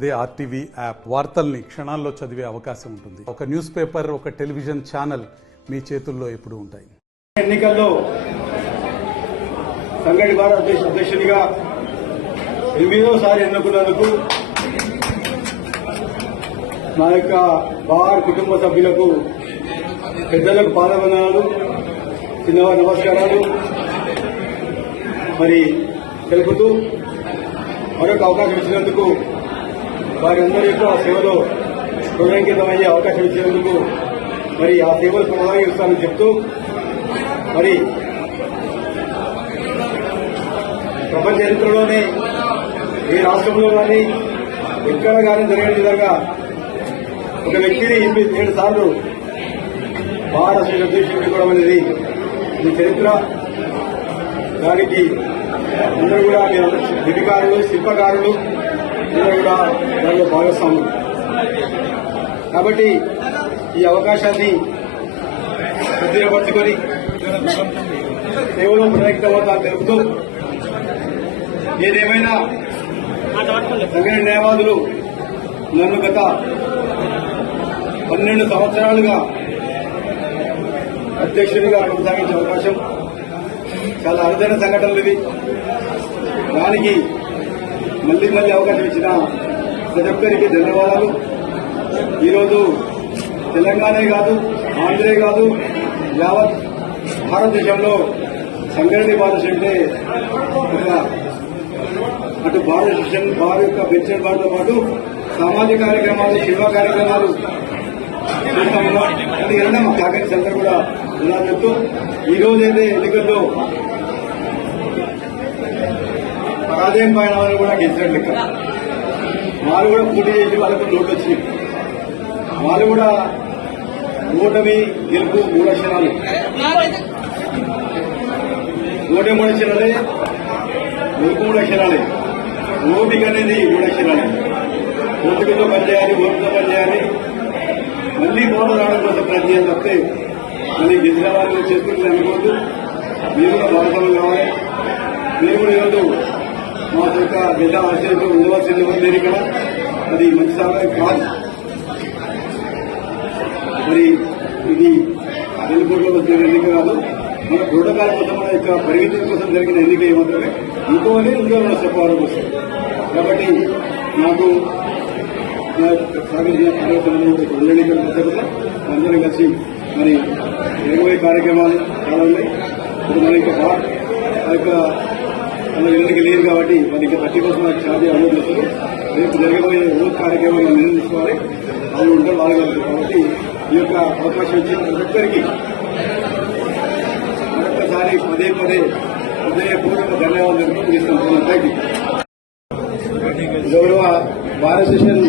అదే RTV app వార్తల్ని క్షణాల్లో చదివే అవకాశం ఉంటుంది. ఒక న్యూస్ పేపర్, ఒక టెలివిజన్ ఛానల్ మీ చేతుల్లో ఎప్పుడూ ఉంటాయి. ఎన్నికల్లో సంఘటి భారతదేశ అధ్యక్షునిగా 8వ ఎన్నుకున్నందుకు నా యొక్క బార్ కుటుంబ సభ్యులకు, పెద్దలకు పాదవందనాలు, చిన్నవారి నమస్కారాలు మరి తెలుపుతూ మరొక అవకాశం ఇచ్చినందుకు, వారి అందరి యొక్క సేవలో హృదయంకితమయ్యే అవకాశం ఇచ్చినందుకు మరి ఆ సేవలు కొనసాగిస్తానని చెప్తూ, మరి ప్రపంచ చరిత్రలోనే ఏ రాష్ట్రంలో కానీ ఎక్కడ కానీ జరిగిన విధంగా ఒక వ్యక్తిని 7 సార్లు భారత అధ్యక్షుడు పెట్టుకోవడం అనేది ఈ చరిత్ర. దానికి అందరూ కూడా లిపికారులు, శిల్పకారులు అందరూ కూడా దానిలో భాగస్వాములు. కాబట్టి ఈ అవకాశాన్ని సద్వినియోగపరుచుకొని కేవలం ప్రత్యేకత తెలుపుతూ, ఏదేమైనా సంఘటన న్యాయవాదులు నన్ను గత 12 సంవత్సరాలుగా అధ్యక్షుడిగా కొనసాగించే అవకాశం చాలా అరుదైన సంఘటనలు ఇవి. దానికి మళ్లీ అవకాశం ఇచ్చిన ప్రతి ఒక్కరికి ధన్యవాదాలు. ఈరోజు తెలంగాణే కాదు, ఆంధ్రే కాదు, యావత్ భారతదేశంలో సంఘటన భారత అంటే అటు భారతదేశం వారి యొక్క పెన్షన్ బాటతో పాటు సామాజిక కార్యక్రమాలు, సేవా కార్యక్రమాలు సహకరించి అందరూ కూడా ఇలా చెప్తూ, ఈ రోజైతే ఎన్నికల్లో పరాజయం పైన వాళ్ళు కూడా గెలిచినట్లు వాళ్ళు కూడా పోటీ చేసి వాళ్ళకు నోట్లు వచ్చినాయి. వాళ్ళు కూడా ఓటమి, గెలుపు 3 అక్షరాలు. ఓటమి 3 అక్షరాలే, గెలుపు 3 అక్షరాలే. ఓపిక అనేది 3 అక్షరాలే. ఓపికతో పనిచేయాలి, ఓపికతో పనిచేయాలి, మళ్లీ బోర్డు రావడం కోసం ప్రయత్నం తప్పితే మళ్ళీ గెలిచిన వాళ్ళు చేసుకుంటే అనుకోవద్దు. మీరు కూడా భాగస్వామ్యం కావాలి. మీరు కూడా ఈరోజు మా యొక్క జిల్లా ఆశ్చర్యంతో ఉండవలసింది ఉంది ఇక్కడ. అది మంచి సమయం కాదు. మరి ఇది వెలుగులో వచ్చిన ఎన్నిక కాదు, మన ప్రోటోకాల్ కోసం, మన యొక్క పరిమితుల కోసం జరిగిన ఎన్నిక ఏమాత్రమే. ఇంకోనే ఇందులో మన చెప్పాలని వస్తుంది. కాబట్టి నాకు సాగించిన కార్యక్రమాలు ఎన్నికల పద్ధతిలో అందరం కలిసి మరి జరగబోయే కార్యక్రమాలు చాలా ఉన్నాయి. ఇప్పుడు మన యొక్క అందులో ఎన్నిక లేదు కాబట్టి మరి ఇంకా 30% నాకు ఛార్జ్ అనుమతి వస్తుంది. రేపు జరగబోయే రోజు కార్యక్రమాలు నిర్ణయించుకోవాలి. వాళ్ళు ఉంటారు, వాళ్ళు కాబట్టి ఈ యొక్క అవకాశం ఇచ్చిన ప్రతి ఒక్కరికి మరొకసారి పదే హృదయపూర్వక ధన్యవాదాలు తెలియజేస్తున్నాను. గౌరవ భారత సెషన్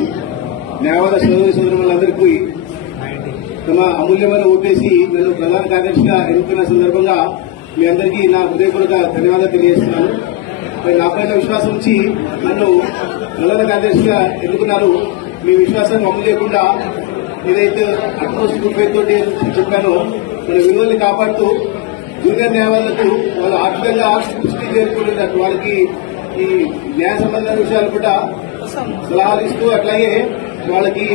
న్యాయవాద సోదరులందరికీ తమ అమూల్యమైన ఓటేసి నన్ను ప్రధాన కార్యదర్శిగా ఎన్నుకున్న సందర్భంగా మీ అందరికీ నా హృదయపూర్వక ధన్యవాదాలు తెలియజేస్తున్నాను. నాపైన విశ్వాసం ఉంచి నన్ను ప్రధాన కార్యదర్శిగా ఎన్నుకున్నారు. మీ విశ్వాసాన్ని అమలు చేయకుండా ఏదైతే అట్మోస్ట్ గుడ్ ఫెయిత్ తోటి చెప్పానో మన విలువల్ని కాపాడుతూ జూనియర్ న్యాయవాదులకు వాళ్ళు ఆర్థికంగా దృష్టి చేరుకుంటున్నారు. వాళ్ళకి ఈ న్యాయ సంబంధమైన విషయాలు కూడా సలహాలు ఇస్తూ, అట్లాగే వాళ్ళకి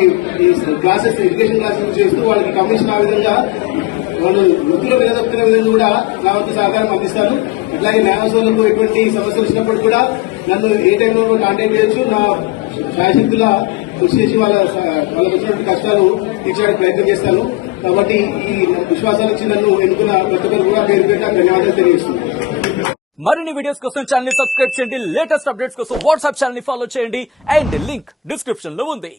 ఈ క్లాసెస్, ఎడ్యుకేషన్ క్లాసెస్ చేస్తూ వాళ్ళకి కమిషన్ ఆ విధంగా వాళ్ళు వృత్తిలో నిలదొక్కునే విధంగా కూడా నా వంతు సహకారం అందిస్తాను. అట్లాగే న్యాయవాదులకు ఎటువంటి సమస్యలు వచ్చినప్పుడు కూడా నన్ను ఏ టైంలో కాంటాక్ట్ చేయొచ్చు. నా శాయశక్తులా కృషి చేసి వాళ్ళకు వచ్చినటువంటి కష్టాలు తీర్చడానికి ప్రయత్నం చేస్తాను. కాబట్టి ఈ విశ్వాసాలు ఇచ్చి నన్ను ఎన్నుకున్న ప్రతి ఒక్కరు కూడా పేరు ధన్యవాదాలు తెలియజేస్తున్నాను. మరిన్ని వీడియోస్ కోసం ఛానల్ ని సబ్స్క్రైబ్ చేయండి. లేటెస్ట్ అప్డేట్స్ కోసం వాట్సాప్ ఛానల్ ని ఫాలో చేయండి. అండ్ లింక్ డిస్క్రిప్షన్ లో ఉంది.